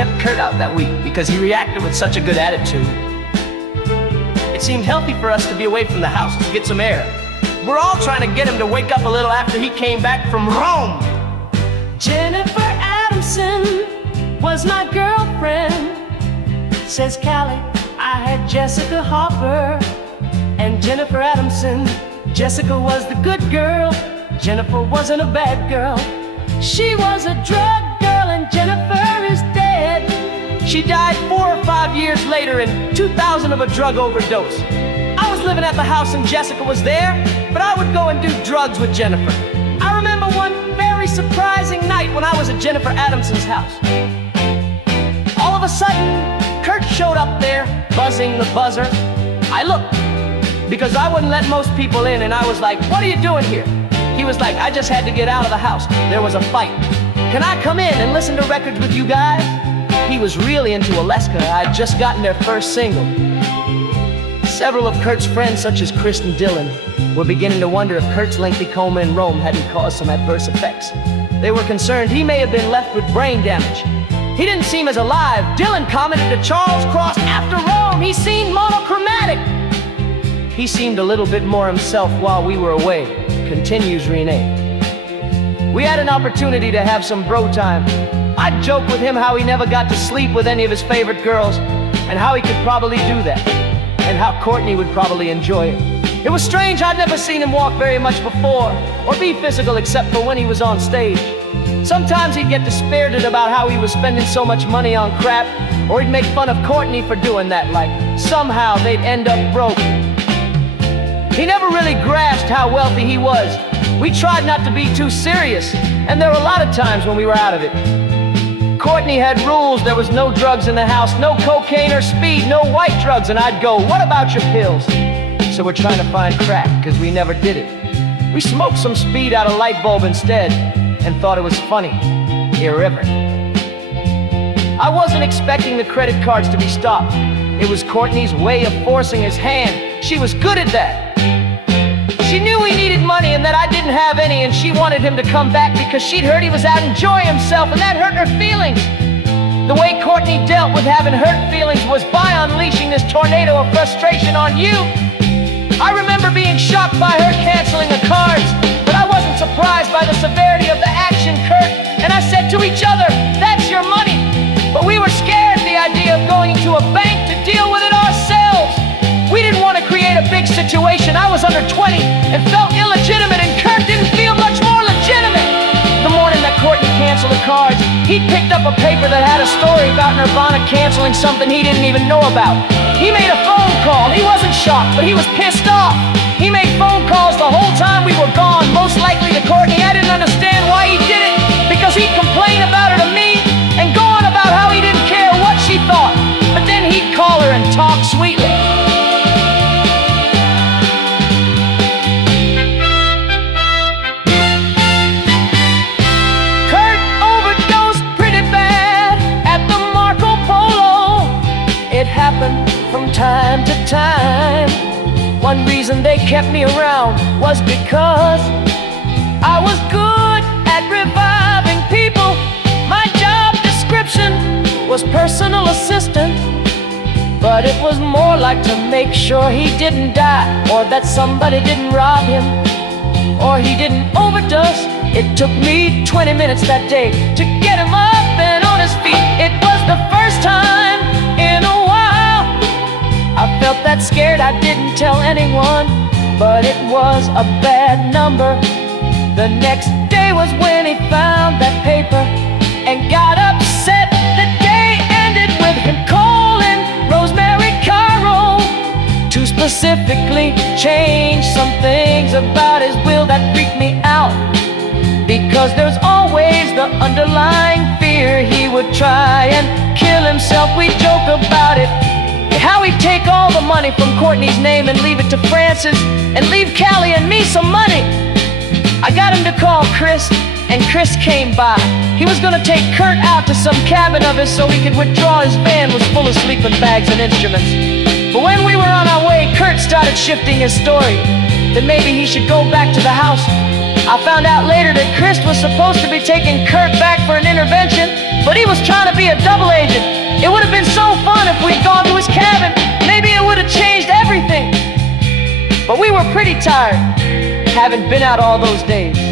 kept Kurt out that week because he reacted with such a good attitude. It seemed healthy for us to be away from the house to get some air. We're all trying to get him to wake up a little after he came back from Rome. Jennifer Adamson was my girlfriend, says Cali. I had Jessica Hopper and Jennifer Adamson. Jessica was the good girl, Jennifer wasn't a bad girl. She was a drug girl and Jennifer is dead. She died 4 or 5 years later in 2000 of a drug overdose. I was living at the house and Jessica was there, but I would go and do drugs with Jennifer. I remember one very surprising night when I was at Jennifer Adamson's house. All of a sudden, Kurt showed up there, buzzing the buzzer. I looked, because I wouldn't let most people in, and I was like, "What are you doing here?" He was like, "I just had to get out of the house. There was a fight. Can I come in and listen to records with you guys?" He was really into Alaska. I had just gotten their first single. Several of Kurt's friends, such as Chris and Dylan, were beginning to wonder if Kurt's lengthy coma in Rome hadn't caused some adverse effects. They were concerned he may have been left with brain damage. He didn't seem as alive. Dylan commented to Charles Cross, "After Rome, he seemed monochromatic." He seemed a little bit more himself while we were away, continues Rene. We had an opportunity to have some bro time. I'd joke with him how he never got to sleep with any of his favorite girls, and how he could probably do that, and how Courtney would probably enjoy it. It was strange, I'd never seen him walk very much before, or be physical except for when he was on stage. Sometimes he'd get dispirited about how he was spending so much money on crap, or he'd make fun of Courtney for doing that, like somehow they'd end up broke. He never really grasped how wealthy he was. We tried not to be too serious, and there were a lot of times when we were out of it. Courtney had rules. There was no drugs in the house, no cocaine or speed, no white drugs, and I'd go, "What about your pills?" So we're trying to find crack, because we never did it. We smoked some speed out of light bulb instead, and thought it was funny, irreverent. I wasn't expecting the credit cards to be stopped. It was Courtney's way of forcing his hand. She was good at that. She knew he needed money and that I didn't have any, and she wanted him to come back because she'd heard he was out enjoying himself, and that hurt her feelings. The way Courtney dealt with having hurt feelings was by unleashing this tornado of frustration on you. I remember being shocked by her canceling the cards, but I wasn't surprised by the severity of the action, Kurt, and I said to each other, "That's your money." But we were scared of the idea of going to a bank to deal with it ourselves. We didn't want to create a big situation. I was under 20 and felt illegitimate, and Kurt didn't feel much more legitimate. The morning that Courtney canceled the cards, he picked up a paper that had a story about Nirvana canceling something he didn't even know about. He made a phone call. He wasn't shocked, but he was pissed off. He made phone calls the whole time we were gone, most likely to Courtney. I didn't understand why he did it, because he'd complain about her to me and go on about how he didn't care what she thought. But then he'd call her and talk sweetly. It happened from time to time. One reason they kept me around was because I was good at reviving people. My job description was personal assistant, but it was more like to make sure he didn't die, or that somebody didn't rob him, or he didn't overdose. It took me 20 minutes that day to get him up and on his feet. It was the first time in a while I felt that scared. I didn't tell anyone, but it was a bad number. The next day was when he found that paper and got upset. The day ended with him calling Rosemary Cairo to specifically change some things about his will that freaked me out, because there's always the underlying fear he would try and kill himself. We joke about it, how he'd take all the money from Courtney's name and leave it to Francis, and leave Cali and me some money. I got him to call Chris, and Chris came by. He was gonna take Kurt out to some cabin of his so he could withdraw. His van was full of sleeping bags and instruments. But when we were on our way, Kurt started shifting his story, that maybe he should go back to the house I found out later that Chris was supposed to be taking Kurt back for an intervention, but he was trying to be a double agent. It would have been so fun if we'd gone to his cabin. Maybe it would have changed everything. But we were pretty tired, having been out all those days.